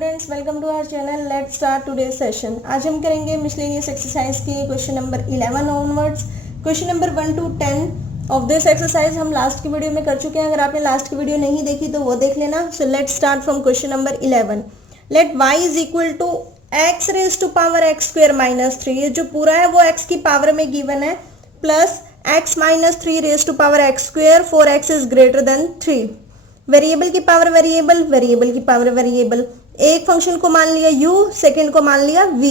Students, welcome to our channel. Let's start today session. आज हम करेंगे मिसलेनियस एक्सरसाइज की question number 11 onwards. Question number 1 to 10 of this exercise हम last की video में कर चुके हैं। अगर आपने लास्ट की वीडियो नहीं देखी तो वो देख लेना। So let's start from question number 11। Let y is equal to x raise to power x square minus 3। ये जो पूरा है वो x की पावर में गिवन है, plus x minus 3 raise to power x square for x is greater than 3। Variable की power variable, variable की पावर वेरिएबल। एक फंक्शन को मान लिया u, सेकंड को मान लिया v,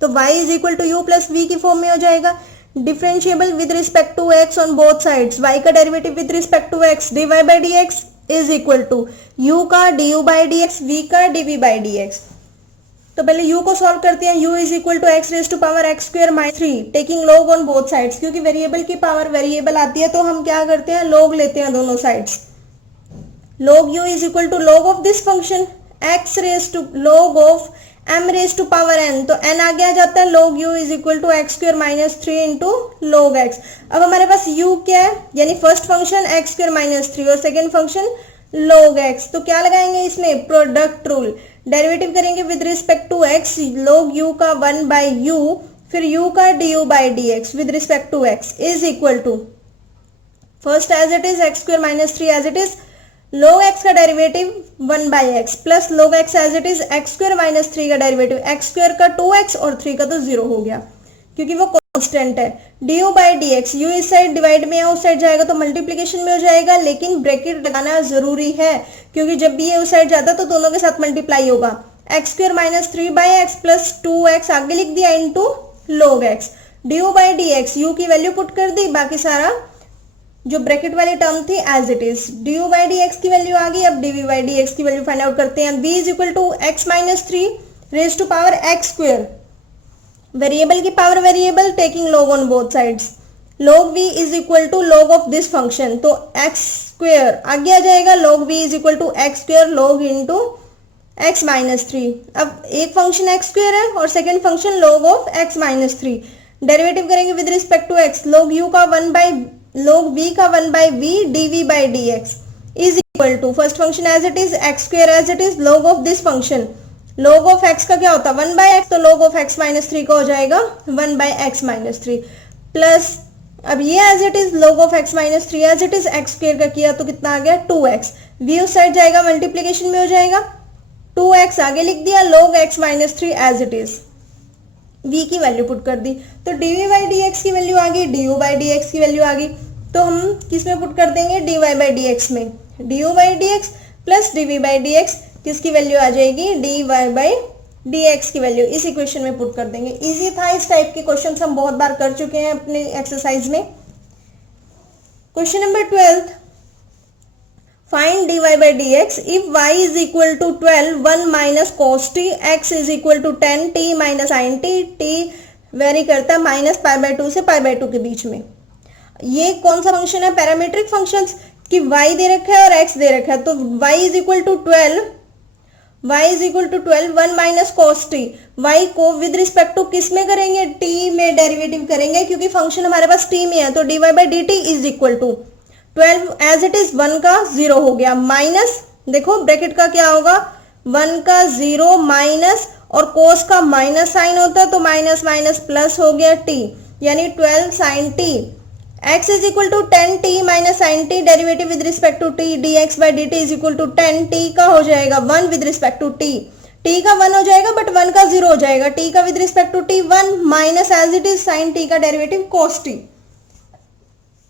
तो y is equal to u plus v की फॉर्म में हो जाएगा। Differentiable with respect to x on both sides. y का derivative with respect to x dy by d x is equal to u का du by d x, v का dv by d x. तो पहले u को solve करते हैं। u is equal to x raise to power x square minus 3 taking log on both sides. क्योंकि variable की power variable आती है तो हम क्या करते हैं, लॉग लेते हैं दोनों sides. log u is equal to log of this function x raised to log of m raised to power n। तो n आगे आ जाता है, log u is equal to x square minus 3 into log x। अब हमारे पास u क्या है, यानी first function x square minus 3 और सेकेंड फंक्शन log x। तो क्या लगाएंगे इसमें, प्रोडक्ट रूल। डेरिवेटिव करेंगे with respect to x, log u का 1 बाई u, फिर u का du by d x with respect to x is equal to first as it is x square minus 3 as it is log x का derivative 1 by x plus log x as it is x square minus 3 का derivative x square का 2x और 3 का तो 0 हो गया क्योंकि वो कांस्टेंट है। du by d x, you इस साइड डिवाइड में है, उस साइड जाएगा तो मल्टीप्लीकेशन में हो जाएगा, लेकिन ब्रैकेट लगाना जरूरी है क्योंकि जब भी ये उस साइड जाता तो दोनों के साथ मल्टीप्लाई होगा। x square minus 3 by x plus 2x आगे लिख दिया into log x। du by d x, u की वैल्यू पुट कर दी, बाकी सारा जो ब्रैकेट वाली टर्म थी as it is. du by d x की वैल्यू आ गई, अब dv बाई डी एक्स की वैल्यू फाइंड आउट करते हैं। v is equal to x minus 3 raise to power x square, variable की power variable taking log on both sides. log v is equal to log of this function, तो x square आगे आ जाएगा, log v is equal to x square log into x minus 3। अब एक function x square है और second function log of x minus 3। Derivative करेंगे with respect to x, log u का 1 बाई log v का 1 by v dv by d x is equal to first function as it is x square as it is log of this function. log of x का क्या होता है 1 by x, तो log of x minus 3 का हो जाएगा 1 by x minus 3 plus अब ये as it is log of x minus 3 as it is x square का किया तो कितना आ गया 2x। v उस साइड जाएगा मल्टीप्लीकेशन में हो जाएगा, 2x आगे लिख दिया, log x minus 3 as it is, v की वैल्यू पुट कर दी तो dv बाई डी एक्स की वैल्यू आ गई, du बाई डी एक्स की वैल्यू आ गई। तो हम किस में पुट कर देंगे, dy बाई डी एक्स में। du by d x plus dv by d x, किसकी वैल्यू आ जाएगी, dy बाई डी एक्स की वैल्यू इस इक्वेशन में पुट कर देंगे। इजी था, इस टाइप के क्वेश्चन हम बहुत बार कर चुके हैं अपने एक्सरसाइज में। Question number 12, find dy by d x if y is equal to 12 1 minus cos t, x is equal to 10 t minus sin t, t vary करता है माइनस पाई बाई 2 से पाई बाई 2 के बीच में। ये कौन सा function है, parametric functions कि y दे रखा है और x दे रखा है, तो y is equal to 12, y is equal to 12 1 minus cos t। y को विद रिस्पेक्ट टू किस में करेंगे, t में डेरिवेटिव करेंगे क्योंकि फंक्शन हमारे पास t में है, तो dy by d t is equal to 12 as it is 1 का 0 हो गया, माइनस देखो ब्रैकेट का क्या होगा 1 का 0 माइनस और cos का माइनस साइन होता है तो माइनस माइनस प्लस हो गया t, यानी 12 sine t। x is equal to 10 t minus sine t, derivative with respect to t dx by d t is equal to 10 t का हो जाएगा 1 with respect to t, t का 1 हो जाएगा but 1 का 0 हो जाएगा, t का with respect to t 1 minus as it is sine t का डेरिवेटिव cos t।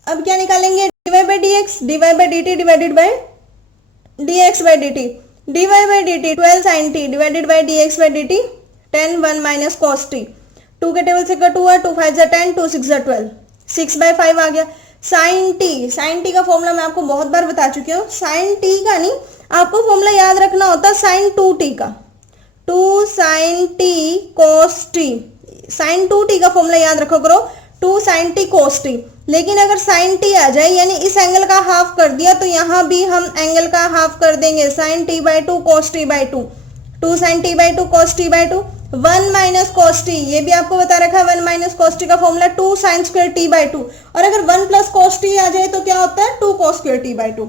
अब क्या निकालेंगे, dy by d x, dy by d t divided by dx by d t, dy by d t 12 sine t divided by dx by d t 10 1 minus cos t। 2 के table से cut हुआ, 2 5 10 2 6 12, 6 by 5 आ गया। Sign T का formula मैं आपको बहुत बार बता चुकी हूँ, साइन टी का नहीं, आपको फॉर्मूला याद रखना होता है साइन 2t का, 2 sine t cos t, sine 2t का फॉर्मूला याद रखो करो, 2 साइन टी cos t। लेकिन अगर साइन टी आ जाए यानी इस एंगल का हाफ कर दिया तो यहाँ भी हम एंगल का हाफ कर देंगे, sine t by 2 cos t by 2, 2 sine t by 2 cos t by 2, 1 minus cos t, ये भी आपको बता रखा है 1 माइनस cos t का formula 2 sine square t by 2, और अगर 1 प्लस cos t आ जाए तो क्या होता है 2 cos स्क्वायर t बाई 2।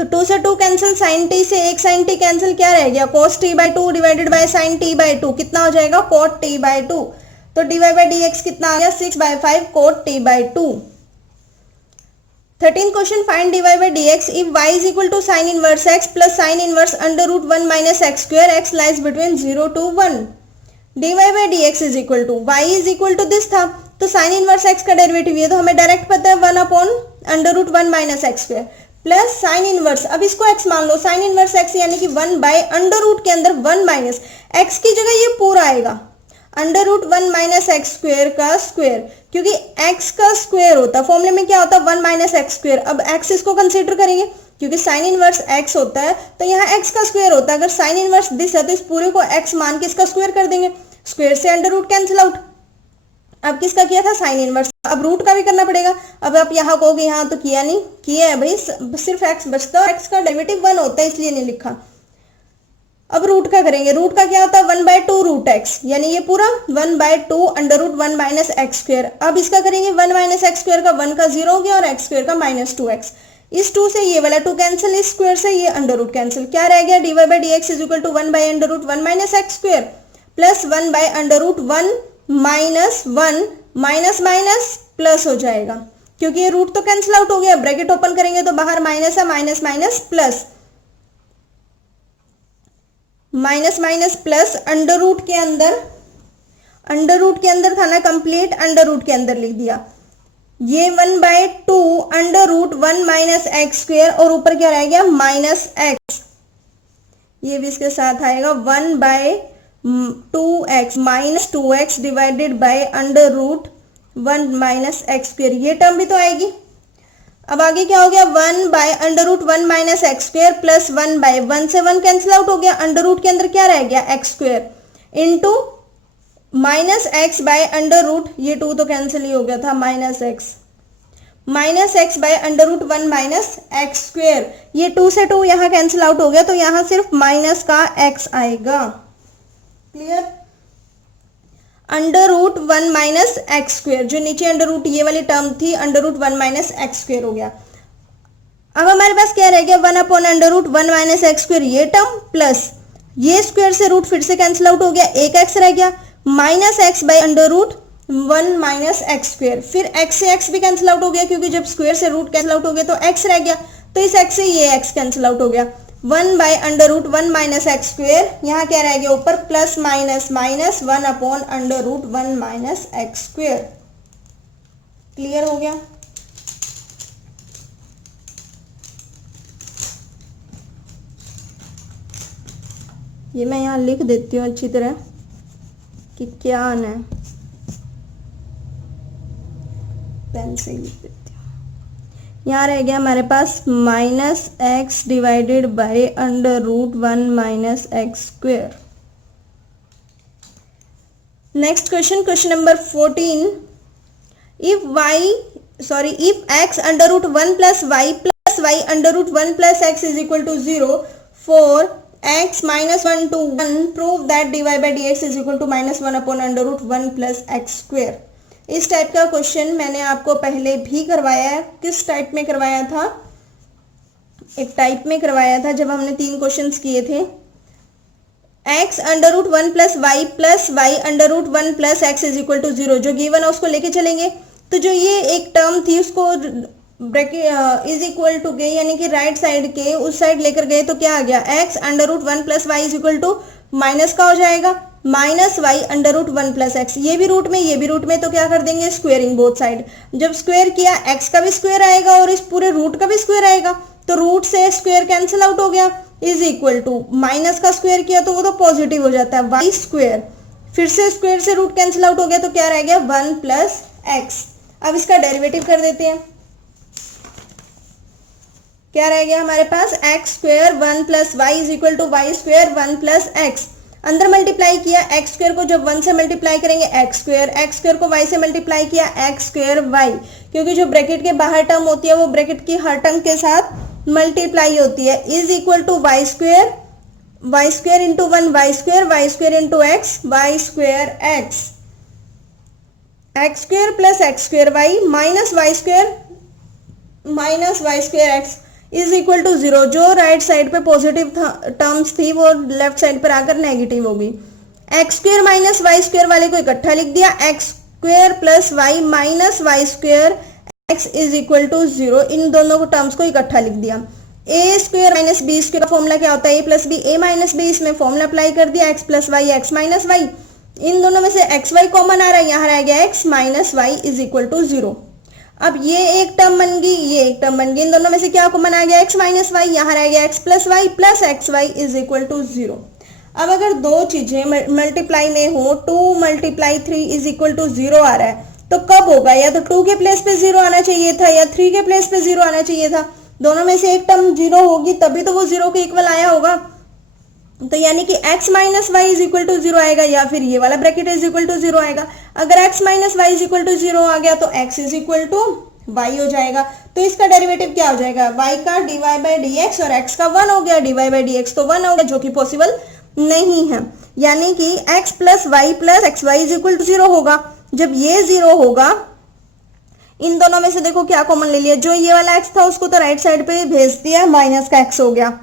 तो 2 से 2 कैंसिल, साइन टी से एक साइन टी कैंसिल, क्या रह गया cos t by 2 divided by sine t by 2, कितना हो जाएगा cot t बाई 2। तो dy बाई dx कितना आ गया 6 by 5 cot t by 2। 13 question, find dy by dx if y is equal to sine inverse x plus sine inverse under root 1 minus x square, x lies between 0 to 1। dy by dx is equal to y is equal to this था, तो sine inverse x का derivative ये तो हमें direct पता है 1 upon under root 1 minus x square plus sine inverse, अब इसको x मान लो, साइन इनवर्स x यानी कि 1 बाय अंडर रूट के अंदर 1 माइनस x की जगह ये पूरा आएगा under root 1 minus x square का स्क्वायर, क्योंकि x का स्क्वायर होता फॉर्मूले में क्या होता 1 माइनस एक्स स्क्वायर। अब x इसको कंसीडर करेंगे क्योंकि साइन इनवर्स x होता है तो यहाँ x का स्क्वायर होता है। अगर साइन इनवर्स दिस है तो इस पूरे को x मान के इसका स्क्वायर कर देंगे, स्क्वायर से अंडर रूट कैंसिल आउट। अब किसका किया था साइन इनवर्स, अब रूट का भी करना पड़ेगा। अब आप यहाँ कहोगे यहाँ तो किया नहीं, किया है भाई, सिर्फ x बचता है, x का डेरिवेटिव 1 होता है इसलिए नहीं लिखा। अब रूट का करेंगे, रूट का क्या होता है 1 बाय 2 रूट x, यानी ये पूरा 1 by 2 under root 1 minus x square. अब इसका करेंगे 1 माइनस एक्स स्क्वायर का 1 का 0 हो गया और एक्स स्क्वायर का माइनस 2x। इस 2 से ये वाला 2 कैंसिल, इस स्क्वायर से ये अंडर रूट कैंसिल, क्या रह गया dy by dx is equal to 1 by under root 1 minus x square plus 1 by under root 1 minus 1 minus minus plus हो जाएगा, क्योंकि ये रूट तो कैंसिल आउट हो गया। ब्रैकेट ओपन करेंगे तो बाहर माइनस है, minus minus plus, minus minus plus, under root के अंदर था ना कंप्लीट, अंडर रूट के अंदर लिख दिया। ये 1 by 2 under root 1 minus x square और ऊपर क्या रह गया माइनस एक्स, ये भी इसके साथ आएगा 1 by 2x minus 2x divided by under root 1 minus x square, ये टर्म भी तो आएगी। अब आगे क्या हो गया 1 by under root 1 minus x square plus 1 by 1 से 1 कैंसिल आउट हो गया, अंडर रूट के अंदर क्या रह गया x square into minus x by under root, ये 2 तो कैंसिल ही हो गया था, minus x by under root 1 minus x square, ये 2 से 2 यहाँ कैंसिल आउट हो गया तो यहाँ सिर्फ माइनस का x आएगा। Clear, under root 1 minus x square, जो नीचे अंडर रूट ये वाली टर्म थी under root 1 minus x square हो गया। अब हमारे पास क्या रह गया 1 upon under root 1 minus x square ये टर्म प्लस ये स्क्वायर से रूट फिर से कैंसिल आउट हो गया, एक एक्स रह गया minus x by under root 1 minus x square, फिर x से x भी कैंसिल आउट हो गया क्योंकि जब स्क्वायर से रूट कैंसिल आउट हो गया तो x रह गया, तो इस x से ये x कैंसिल आउट हो गया। 1 by under root 1 minus x square, यहाँ क्या रह गया ऊपर plus minus minus 1 upon under root 1 minus x square. Clear हो गया। ये मैं यहाँ लिख देती हूँ अच्छी तरह कि क्या आना है, पेन से लिख देती हूँ। यहाँ रह गया हमारे पास minus x divided by under root 1 minus x square. Next question, question number 14, if x under root 1 plus y under root 1 plus x is equal to 0 for x minus 1 to 1, prove that dy by dx is equal to minus 1 upon under root 1 plus x square. इस type का question मैंने आपको पहले भी करवाया है। किस type में करवाया था, एक टाइप में करवाया था जब हमने 3 क्वेश्चंस किए थे। x under root 1 plus y under root 1 plus x is equal to 0, जो गिवन है उसको लेके चलेंगे। तो जो ये एक टर्म थी उसको ब्रैकेट इज इक्वल टू गए, यानी कि राइट साइड के उस साइड लेकर गए तो क्या आ गया x under root 1 plus y is equal to minus का हो जाएगा minus y under root 1 plus x, ये भी रूट में ये भी रूट में, तो क्या कर देंगे स्क्वेयरिंग बोथ साइड। जब स्क्वेयर किया x का भी स्क्वेयर आएगा और इस पूरे रूट का भी स्क्वेयर आएगा, तो रूट से स्क्वेयर कैंसिल आउट हो गया, इज इक्वल टू माइनस का स्क्वेयर किया तो वो तो पॉजिटिव हो जाता है वाई स्क्वेयर, फिर से स्क्वेयर से रूट कैंसिल आउट हो गया तो क्या रह गया 1 प्लस एक्स। अब इसका डेरिवेटिव कर देते हैं, क्या रह गया हमारे पास x square 1 plus y is equal to y square 1 plus x. अंदर मल्टीप्लाई किया एक्स स्क्वेयर को जब 1 से मल्टीप्लाई करेंगे एक्स स्क्वेयर को y से मल्टीप्लाई किया एक्स स्क्वेयर वाई, क्योंकि जो ब्रैकेट के बाहर टर्म होती है वो ब्रैकेट की हर टर्म के साथ मल्टीप्लाई होती है, is equal to y square into 1 y square into x y square x square plus x square y minus y square x, is equal to 0। जो राइट साइड पे पॉजिटिव टर्म्स थी वो left side पर आकर negative होगी। X square minus y square वाले को इकट्ठा लिख दिया, x square plus y minus y square x is equal to 0। इन दोनों को टर्म्स को इकट्ठा लिख दिया। A square minus b square का फॉर्मूला क्या होता है, a plus b, a minus b, इसमें फॉर्मूला अप्लाई कर दिया, x plus y x minus y. इन दोनों में से एक्स वाई कॉमन आ रहा है, यहाँ रह गया x minus y is equal to 0। अब ये एक टर्म बन गई, ये एक टर्म बन गई, इन दोनों में से क्या कॉमन आ गया, एक्स माइनस वाई, यहाँ रह गया x plus y plus x y is equal to 0। अब अगर दो चीजें मल्टीप्लाई में हो, 2 मल्टीप्लाई 3 इज इक्वल टू 0 आ रहा है, तो कब होगा, या तो 2 के प्लेस पे 0 आना चाहिए था या 3 के प्लेस पे 0 आना चाहिए था। दोनों में से एक टर्म 0 होगी तभी तो वो 0 के इक्वल आया होगा। तो यानी कि x minus y is equal to 0 आएगा, या फिर ये वाला ब्रैकेट इज इक्वल टू 0 आएगा। अगर x minus y is equal to 0 आ गया तो x is equal to y हो जाएगा। तो इसका डेरिवेटिव क्या हो जाएगा, y का dy बाई डी एक्स, और x का 1 हो गया, dy बाई डी एक्स तो 1 हो गया, जो कि पॉसिबल नहीं है। यानी कि x plus y plus x y is equal to 0 होगा। जब ये 0 होगा, इन दोनों में से देखो क्या कॉमन ले लिया, जो ये वाला x था उसको तो राइट साइड पे भेज दिया, माइनस का x हो गया,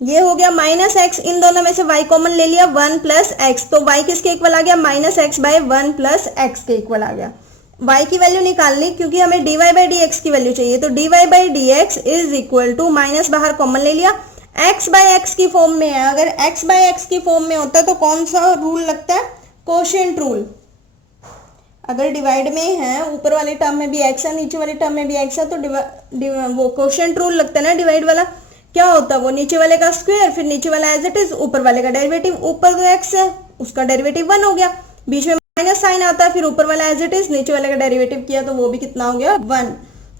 ये हो गया माइनस x। इन दोनों में से y कॉमन ले लिया, 1 प्लस एक्स, तो y किसके इक्वल आ गया, minus x by 1 plus x के इक्वल आ गया। y की वैल्यू निकालनी, क्योंकि हमें dy बाई डी एक्स की वैल्यू चाहिए, तो dy by d x is equal to, minus बाहर कॉमन ले लिया, x बाई एक्स की फॉर्म में है। अगर x बाई एक्स की फॉर्म में होता है तो कौन सा रूल लगता है, कोशेंट रूल। अगर डिवाइड में है, ऊपर वाले टर्म में भी x है, नीचे वाले टर्म में भी x है, तो वो कोशेंट रूल लगता है ना डिवाइड वाला। क्या होता है वो, नीचे वाले का स्क्वायर, फिर नीचे वाला एज इट इज, ऊपर वाले का डेरिवेटिव। ऊपर तो x है उसका डेरिवेटिव 1 हो गया, बीच में माइनस साइन आता है, फिर ऊपर वाला एज इट इज, नीचे वाले का डेरिवेटिव किया तो वो भी कितना हो गया, 1।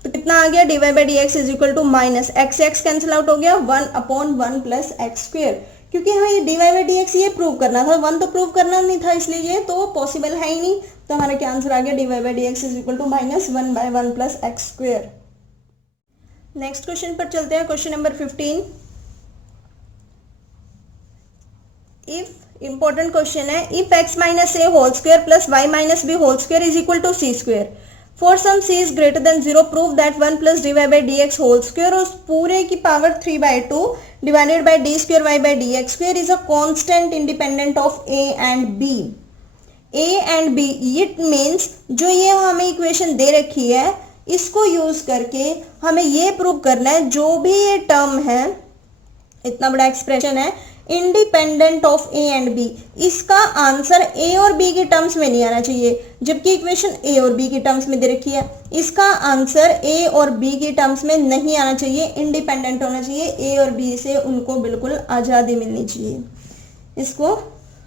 तो कितना आ गया, dy by d x is equal to minus x, x cancel out हो गया, 1 अपॉन 1 प्लस एक्स स्क्वायर। क्योंकि हमें ये dy बाई डी एक्स ये प्रूव करना था, 1 तो प्रूव करना नहीं था, इसलिए ये तो पॉसिबल है ही नहीं। तो हमारा क्या आंसर आ गया, dy by d x is equal to minus 1 by 1 plus x square. Next question पर चलते हैं, question number 15। If important question है, if x minus a whole square plus y minus b whole square is equal to c square, for some c is greater than 0 prove that 1 plus dy by d x whole square, उस पूरे की power 3/2 divided by D square y by d x square is a constant independent of a and b। a and b, it means जो ये हमें equation दे रखी है, इसको use करके हमें ये प्रूव करना है, जो भी ये टर्म है, इतना बड़ा एक्सप्रेशन है, independent of a and b, इसका आंसर ए और बी के टर्म्स में नहीं आना चाहिए। जबकि इक्वेशन ए और बी के टर्म्स में दे रखी है, इसका आंसर ए और बी के टर्म्स में नहीं आना चाहिए, इंडिपेंडेंट होना चाहिए। ए और बी से उनको बिल्कुल आज़ादी मिलनी चाहिए। इसको,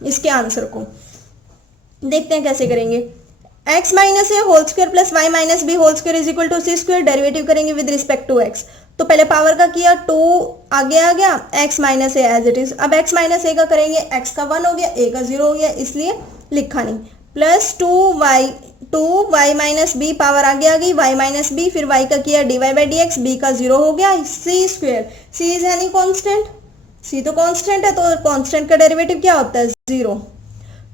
इसके आंसर को देखते हैं कैसे करेंगे। x minus a whole square plus y minus b whole square is equal to c square, derivative करेंगे विद रिस्पेक्ट टू x। तो पहले पावर का किया, 2 आगे आ गया, x minus a as it is. अब x माइनस ए का करेंगे, x का 1 हो गया, a का 0 हो गया, इसलिए लिखा नहीं, plus 2y minus B, power आगे आ गई, y माइनस बी, फिर y का किया dy by d x, b का 0 हो गया, c square, c is any constant, c तो कॉन्स्टेंट है, तो कॉन्स्टेंट का डेरिवेटिव क्या होता है, 0।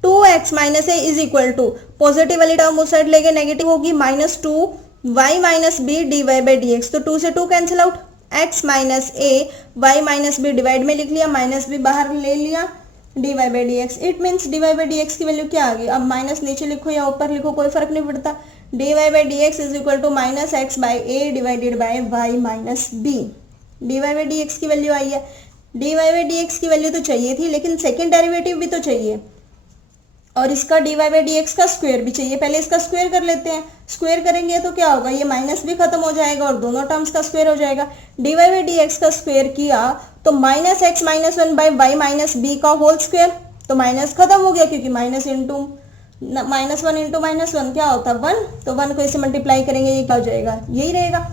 2x minus a is equal to, positive वाली टर्म उस साइड लेके नेगेटिव होगी, minus 2y minus b d y by d x, तो 2 से 2 cancel out, x minus a y minus b divide में लिख लिया, माइनस बी बाहर ले लिया, d y by d x. It means d y by d x की value क्या आ गई, अब माइनस नीचे लिखो या ऊपर लिखो कोई फर्क नहीं पड़ता, d y by d x is equal to minus x by a divided by y minus b. D y by d x की वैल्यू आई है, d y by d x की वैल्यू तो चाहिए थी, लेकिन सेकेंड डेरिवेटिव भी तो चाहिए, और इसका d y by d x का स्क्वायर भी चाहिए। पहले इसका स्क्वायर कर लेते हैं, स्क्वायर करेंगे तो क्या होगा, ये माइनस भी खत्म हो जाएगा और दोनों टर्म्स का स्क्वायर हो जाएगा। D y by d x का स्क्वायर किया तो minus x minus 1 by y minus b का होल स्क्वायर, तो माइनस खत्म हो गया, क्योंकि माइनस 1 इंटू माइनस 1 क्या होता है 1, तो 1 को इसे मल्टीप्लाई करेंगे, ये क्या हो जाएगा, यही रहेगा।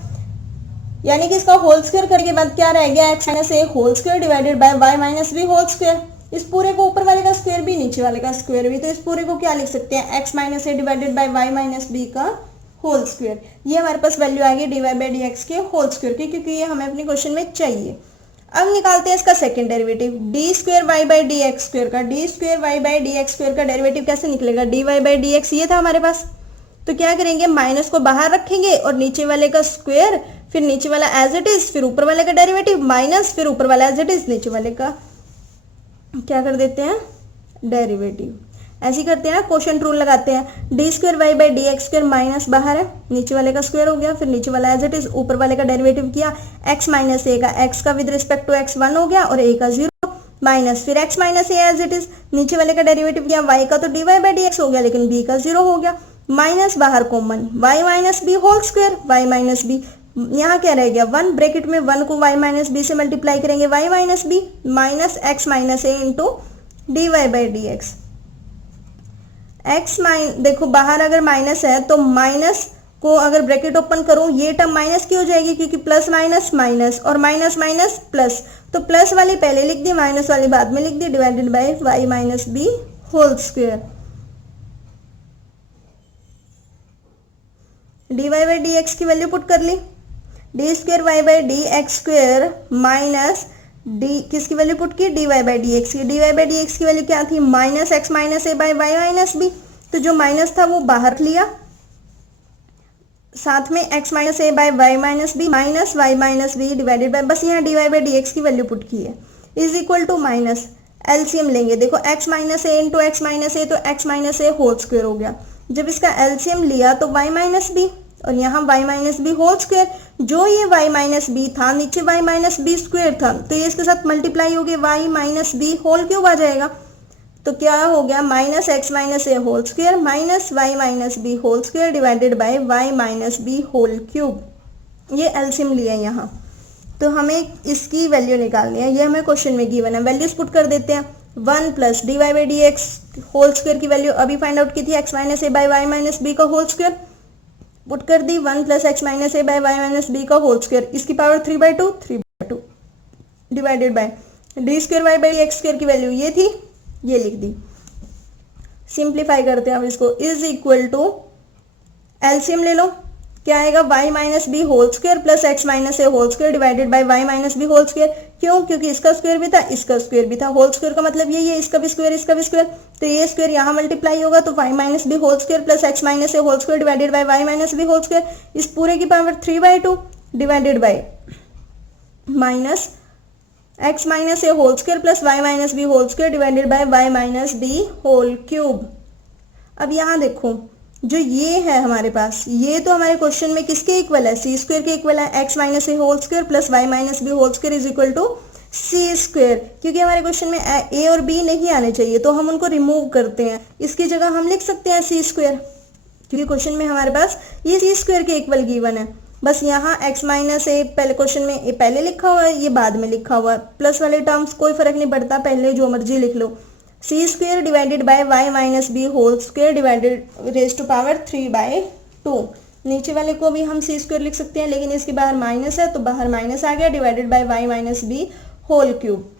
यानी कि इसका होल स्क्वायर करके बाद क्या रह गया, x minus a whole square divided by y minus b whole square. इस पूरे को ऊपर वाले का स्क्वायर भी, नीचे वाले का स्क्वायर भी, तो इस पूरे को क्या लिख सकते हैं, x minus a divided by y minus b का होल स्क्वायर। ये हमारे पास वैल्यू आ गई d y by d x के होल स्क्वायर की, क्योंकि ये हमें अपने क्वेश्चन में चाहिए। अब निकालते हैं इसका second derivative, d square y by d x square का, d square y by d x square का डेरिवेटिव कैसे निकलेगा, d y by d x ये था हमारे पास, तो क्या करेंगे, माइनस को बाहर रखेंगे और नीचे वाले का स्क्वायर, फिर नीचे वाला एज इट इज, फिर ऊपर वाले का डेरिवेटिव माइनस, फिर ऊपर वाला एज इट इज, नीचे वाले का क्या कर देते हैं, डेरिवेटिव। ऐसे ही करते हैं ना, क्वोशिएंट रूल लगाते हैं, d square y by d x square minus बाहर है, नीचे वाले का स्क्वायर हो गया, फिर नीचे वाला एज इट इज, ऊपर वाले का डेरिवेटिव किया, एक्स माइनस ए का, एक्स का विद रिस्पेक्ट टू एक्स 1 हो गया और ए का 0 माइनस, फिर x minus a as it is, नीचे वाले का डेरिवेटिव किया, वाई का तो d y by d x हो गया लेकिन बी का 0 हो गया, माइनस बाहर common, y minus b whole square, y minus b, यहाँ क्या रह गया 1, ब्रैकेट में 1 को y माइनस बी से मल्टीप्लाई करेंगे, y minus b minus x minus a into d y by d x. X देखो बाहर अगर माइनस है तो माइनस को अगर ब्रैकेट ओपन करूं ये टर्म माइनस की हो जाएगी क्योंकि प्लस माइनस माइनस और माइनस माइनस प्लस, तो प्लस वाली पहले लिख दी, माइनस वाली बाद में लिख दी, divided by y minus b whole square. D y by d x की वैल्यू पुट कर ली, d square y by d x square minus d किसकी वैल्यू पुट की, d y by d x की, d y by d x की value क्या थी, minus x minus a by y minus b, तो जो माइनस था वो बाहर लिया, साथ में x minus a by y minus b minus y minus b divided by, बस यहाँ d y by d x की वैल्यू पुट की है, is equal to minus LCM लेंगे, देखो x minus a into x minus a, तो x minus a whole square हो गया, जब इसका एलसीएम लिया तो वाई माइनस बी और यहाँ y minus b whole square, जो ये y माइनस बी था नीचे y माइनस बी स्क्वायर था तो ये इसके साथ मल्टीप्लाई हो गया y minus b whole cube आ जाएगा, तो क्या हो गया minus x minus a whole square minus y minus b whole square divided by y minus b whole cube. ये एलसीएम लिया यहाँ, तो हमें इसकी वैल्यू निकालनी है, ये हमें क्वेश्चन में गिवन है, वैल्यूज पुट कर देते हैं, 1 plus d y by d x whole square की वैल्यू अभी फाइंड आउट की थी, x minus a by y minus b का होल स्क्वायर पुट कर दी, 1 plus x minus a by y minus b का होल स्क्वायर, इसकी power 3/2 divided by d square y by x square की value ये थी, ये लिख दी। सिंप्लीफाई करते हैं हम इसको, इज इक्वल टू एलसीएम ले लो, क्या आएगा y minus b whole square plus x minus a whole square divided by y minus b whole square, क्यों, क्योंकि इसका स्क्वायर भी था इसका स्क्वायर भी था, होल स्क्वायर का मतलब यही है इसका भी स्क्वायर, तो ये स्क्वायर यहाँ मल्टीप्लाई होगा तो y minus b whole square plus x minus a whole square divided by y minus b whole square, इस पूरे की power 3/2 divided by minus x minus a whole square plus y minus b whole square divided by y minus b whole cube. अब यहाँ देखो जो ये है हमारे पास, ये तो हमारे क्वेश्चन में किसके इक्वल है, सी स्क्वायर के इक्वल है, x minus a whole square plus y minus b whole square is equal to c square, क्योंकि हमारे क्वेश्चन में ए और बी नहीं आने चाहिए तो हम उनको रिमूव करते हैं, इसकी जगह हम लिख सकते हैं सी स्क्वायर, क्योंकि क्वेश्चन में हमारे पास ये सी स्क्वायर के इक्वल गिवन है, बस यहाँ एक्स माइनस ए पहले क्वेश्चन में ए पहले लिखा हुआ है, ये बाद में लिखा हुआ है, प्लस वाले टर्म्स कोई फर्क नहीं पड़ता, पहले जो मर्जी लिख लो, c square divided by y minus b whole square divided raise to power 3/2, नीचे वाले को भी हम सी स्क्वायर लिख सकते हैं लेकिन इसके बाहर माइनस है तो बाहर माइनस आ गया, divided by y minus b whole cube.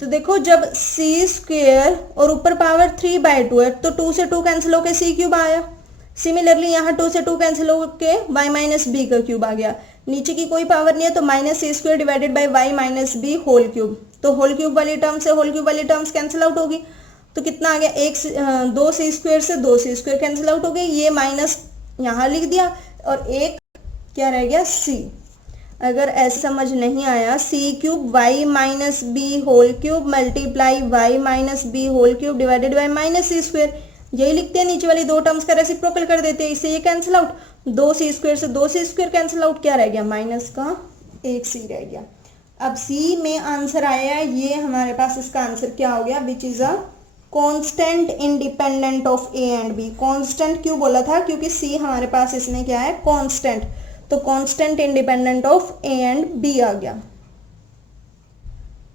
तो देखो जब सी स्क्वायर और ऊपर पावर 3/2 है तो 2 से 2 कैंसिल होकर सी क्यूब आया, सिमिलरली यहाँ 2 से 2 कैंसिल होकर वाई माइनस बी का क्यूब आ गया, नीचे की कोई पावर नहीं है तो minus c square divided by y minus b whole cube, तो होल क्यूब वाली टर्म से होल क्यूब वाली टर्म्स कैंसिल आउट होगी, तो कितना आ गया 2 सी स्क्वायर से 2 सी स्क्वायर कैंसिल आउट हो गई, ये माइनस यहाँ लिख दिया और एक क्या रह गया सी। अगर ऐसे समझ नहीं आया, c cube y minus b whole cube multiply y minus b whole cube divided by minus c square, यही लिखते हैं, नीचे वाली दो टर्म्स का रेसिप्रोकल कर देते हैं, इससे ये कैंसिल आउट, 2 सी स्क्वायर से 2 सी स्क्वायर कैंसिल आउट, क्या रह गया माइनस का एक सी रह गया। अब सी में आंसर आया है, ये हमारे पास इसका आंसर क्या हो गया, which is a constant independent of a and b. Constant क्यों बोला था, क्योंकि सी हमारे पास इसमें क्या है कांस्टेंट, तो constant independent of a and b आ गया।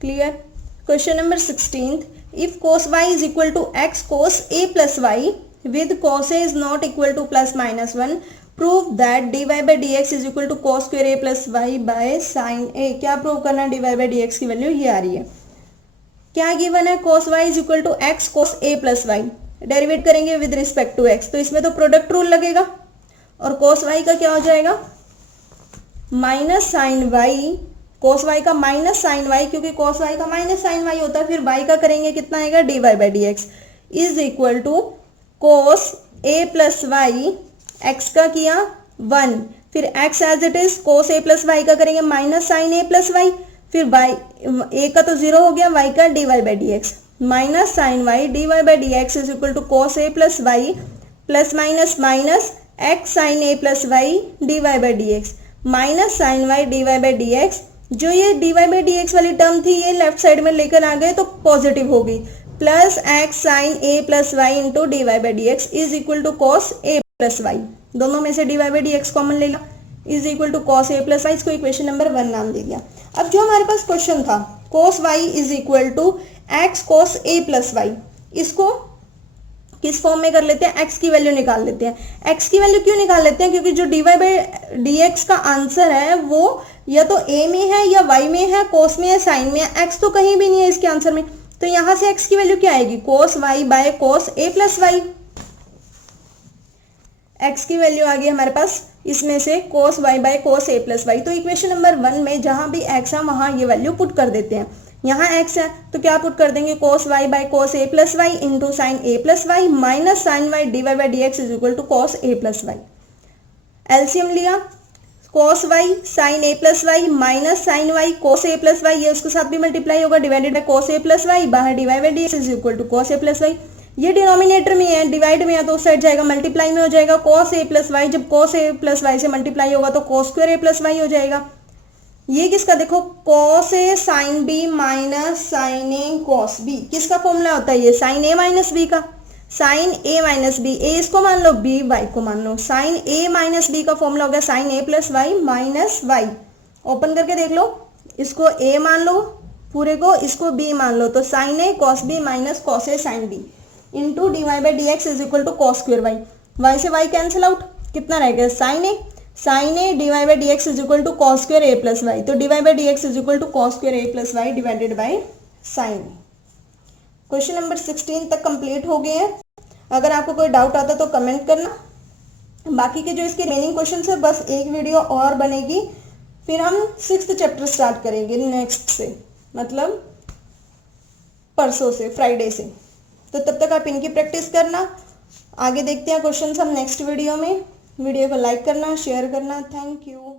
Clear. Question number 16, if cos y is equal to x cos a plus y with cos a is not equal to plus minus 1, prove that dy by dx is equal to cos square a plus y by sin a। क्या prove करना है, dy by dx की value ये आ रही है, क्या given है, cos y is equal to x cos a plus y, derivative करेंगे विद रिस्पेक्ट टू x, तो इसमें तो प्रोडक्ट रूल लगेगा और cos y का क्या हो जाएगा minus sine y, cos y का माइनस साइन y, क्योंकि cos y का माइनस साइन y होता है, फिर y का करेंगे कितना आएगा dy by dx is equal to cos a plus y, x का किया 1 फिर x as it is cos a plus y का करेंगे minus sine a plus y, फिर y a का तो 0 हो गया, y का dy by d x minus sine y d y by d x is equal to cos a plus y plus minus minus x sine a plus y d y by d x minus sine y d y by d x. जो ये d y by d x वाली term थी ये left side में लेकर आ गए तो positive हो गई, plus x sine a plus y into d y by d x is equal to cos a plus y, दोनों में से d y by d x common ले लिया, is equal to cos a plus y, इसको equation number 1 नाम दे दिया। अब जो हमारे पास क्वेश्चन था cos y is equal to x cos a plus y, इसको किस फॉर्म में कर लेते हैं, x की वैल्यू निकाल लेते हैं। x की वैल्यू क्यों निकाल लेते हैं, क्योंकि जो dy बाई dx का आंसर है वो या तो a में है या y में है, cos में है, sin में है, x तो कहीं भी नहीं है इसके आंसर में, तो यहां से x की वैल्यू क्या आएगी, cos y by cos a plus y. x की वैल्यू आ गई हमारे पास इसमें से cos y by cos a plus y. तो इक्वेशन नंबर 1 में जहां भी x है वहां ये वैल्यू पुट कर देते हैं। यहाँ x है तो क्या पुट कर देंगे, cos y by cos a plus y into sine a plus y minus sine y d y by d x is equal to cos a plus y. LCM लिया, cos y sine a plus y minus sine y cos a plus y, ये उसके साथ भी multiply होगा, divided by cos a plus y, बाहर d y by d x is equal to cos a plus y. ये denominator में है, divide में है तो उस साइड जाएगा, मल्टीप्लाई में हो जाएगा cos a प्लस वाई, जब cos a प्लस वाई से मल्टीप्लाई होगा तो cos square a plus y हो जाएगा। ये किसका देखो cos a sine b minus sine a cos b, किसका फॉर्मूला होता है ये, साइन a माइनस b का, sine a minus b, a इसको मान लो b y को मान लो, साइन a माइनस b का फॉर्मूला हो गया sine a plus y minus Y. Open करके देख लो, इसको a मान लो पूरे को, इसको b मान लो, तो sine a cos b minus cos a sine b into d y by d x is equal to cos square y, y से वाई कैंसिल आउट, कितना रह गया sine a d y by d x is equal to cos square a plus y, तो d y by d x is equal to cos square a plus y divided by sine. Question number 16 तक complete हो गए हैं। अगर आपको कोई doubt आता तो कमेंट करना, बाकी के जो इसके रिमेनिंग क्वेश्चन है बस एक वीडियो और बनेगी, फिर हम 6th चैप्टर स्टार्ट करेंगे नेक्स्ट से, मतलब परसों से, फ्राइडे से। तो तब तक आप इनकी प्रैक्टिस करना, आगे देखते हैं क्वेश्चंस हम नेक्स्ट वीडियो में। वीडियो को लाइक करना, शेयर करना। Thank you.